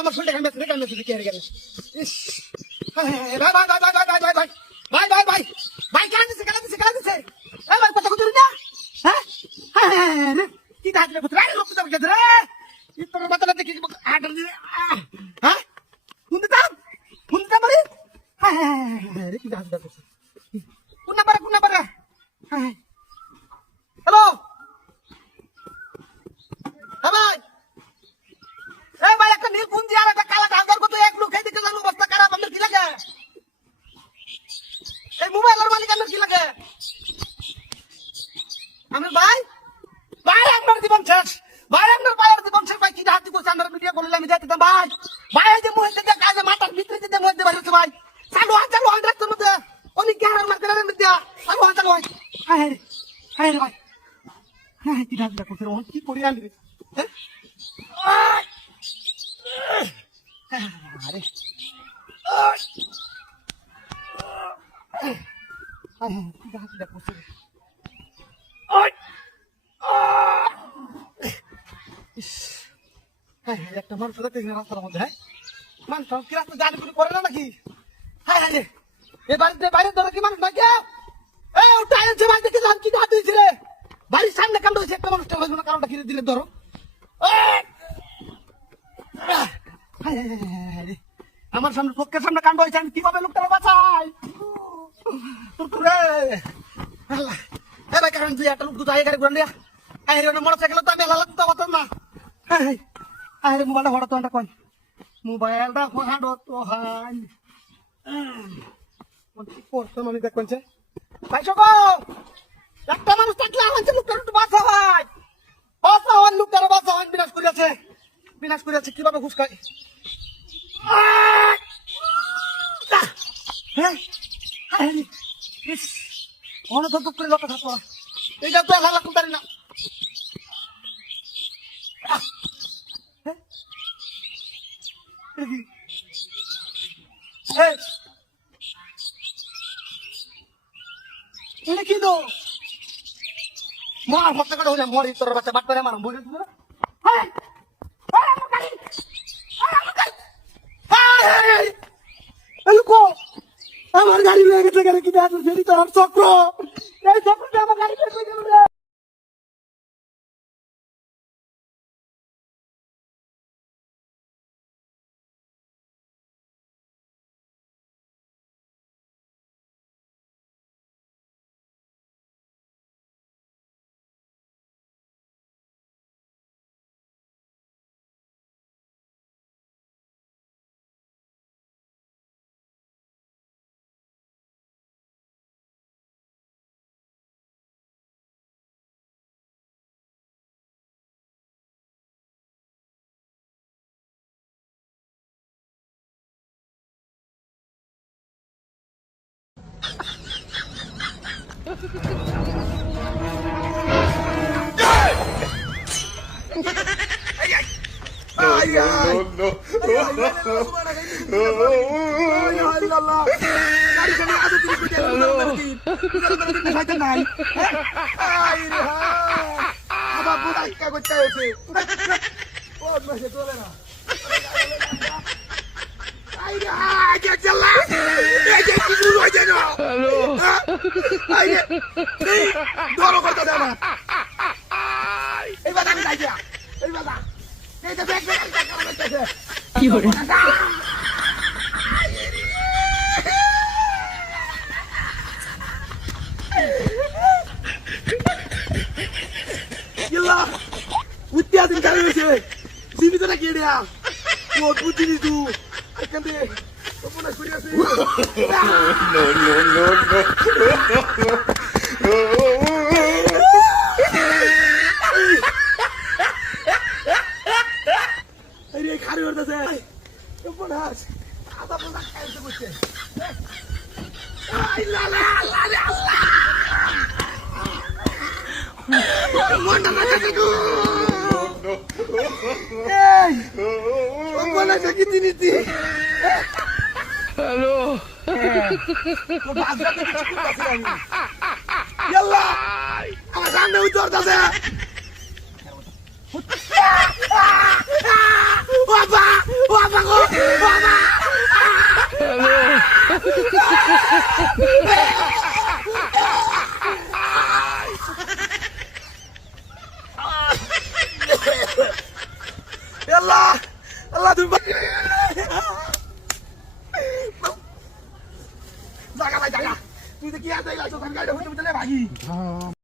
আমার শরীরটা কামড়াচ্ছে কি হয়ে গেল ভাই ভাই ভাই ভাই ভাই ভাই ভাই ভাই ভাই ভাই ভাই কেন দিছে এই ভাই কথা কইছিস না হ্যাঁ রে কি দাঁড়িয়ে কথা রে লোক তো গেছে রে এই তোর মাথাটা দেখি আডর দি হ্যাঁ শুনতে মারি হ্যাঁ রে কি দাঁড়িয়ে কথা কোন নাম্বার হ্যাঁ হ্যালো ভাই এই ভাই একটা নীল পুঞ্জি আর একটা কালা গাঙ্গার কত এক লোক খাইতে গেল অবস্থা খারাপ আপনার কি লাগে এই মোবাইলের মালিক আপনার কি লাগে আমি ভাই আপনার জীবন শেষ ভাই আপনার ভাইয়ের জীবন শেষ ভাই কি হাতি করছে আমরা ভিডিও করলে আমি যাইতাম ভাই যে মুহূর্তে যে কাজে মাথার ভিতরে যে মধ্যে বাড়িছে ভাই চালু হান রাস্তার মধ্যে অনেক গ্যারার মার্কেটের মধ্যে চালু হান হ্যাঁ ভাই হ্যাঁ কি হাতি করছে কি করি আনবি আরে একটা মানুষ রাস্তার মধ্যে হ্যাঁ মানুষ কি রাস্তা জানি করে না নাকি হ্যাঁ এ বাড়িতে বাইরে ধরো কি মানুষ নাকি ভাই দেখে কি হাত দিয়েছি রে বাড়ির সামনে কাণ্ড হয়েছে একটা মানুষটা হয়েছে না কারণটা কিনে দিলে ধরো আমার সামনে চোখের সামনে কাণ্ড হয়েছে আমি কিভাবে লোকটা বাঁচাই ভাই কারণ তুই একটা লোক দুটো গাড়ি ঘুরে নিয়ে মোটর সাইকেল তো আমি এলা লাগতো পারতাম না মোবাইলটা হঠাৎ তো কন মোবাইলটা হাঁটো তো হান করতো আমি দেখছে ভাই সকল একটা মানুষ থাকলে আমার লোকটা একটু বাঁচা ভাই লোকটারও বাঁচা হয় বিনাশ করেছে কিভাবে ঘুষ খাই অনেক করে লোকটা থাকবো এইটা তো এলা লাগতো পারি না কি তো মার হত্যা করে হলে মরি তোর বাচ্চা বাট করে মার বলে আমার গাড়ি লেগে গেছে গাড়ি কিনে আসলে সেটি তোর চক্র এই চক্রটা আমার গাড়ি বের করে গেল কি হলো উত্তেজিত করে হয়েছে জীবিতটা কে দেয়া ও বুঝিনি তুই এখানে ওপরে শুয়ে আছে আরে খারি হচ্ছে ওপরে আদা পোলা খাইতে বসে ইল্লাল্লাহ, আল্লাহ রে আল্লাহ। মনটা লাগাতে গো। এই, ও বলে নাকি দিনিতি। হ্যালো ও বাজরাতে কিছু করতেছি আমি। ইয়াল্লাহ, আমার সামনে উত্তর দাদা। বাবা, বাবা গো, বাবা। হ্যালো আল্লাহ আল্লাহ তুমি জায়গা ভাই জায়গা তুই তো কি আছে গাইছো গাইছো ভাগি